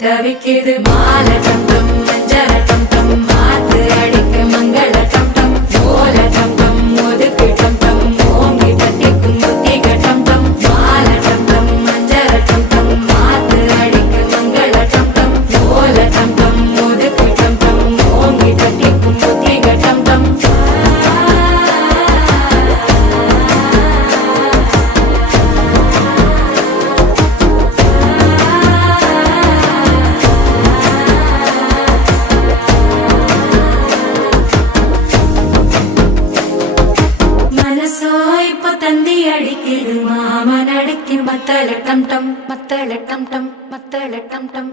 தவிக்குது மால டம் டம் மஞ்சள டம் டம் மாத்து அடிக்க மங்கள டம் டம் ஓல டம் டம் ஒதுக்கு டம் டம் ஓங்கி தட்டிக்கும் புத்திக டம் டம் மால டம் டம் மஞ்சள டம் டம் மாத்து அடிக்க மங்கள டம் டம் ஓல டம் டம் ஒதுக்கு டம் டம் ஓங்கி தட்டிக்கும் புத்திக டம் டம் தந்தி அடிக்குது மாமன் அடிக்கு மத்தள டம் டம் மத்தள டம் டம் மத்தள டம் டம்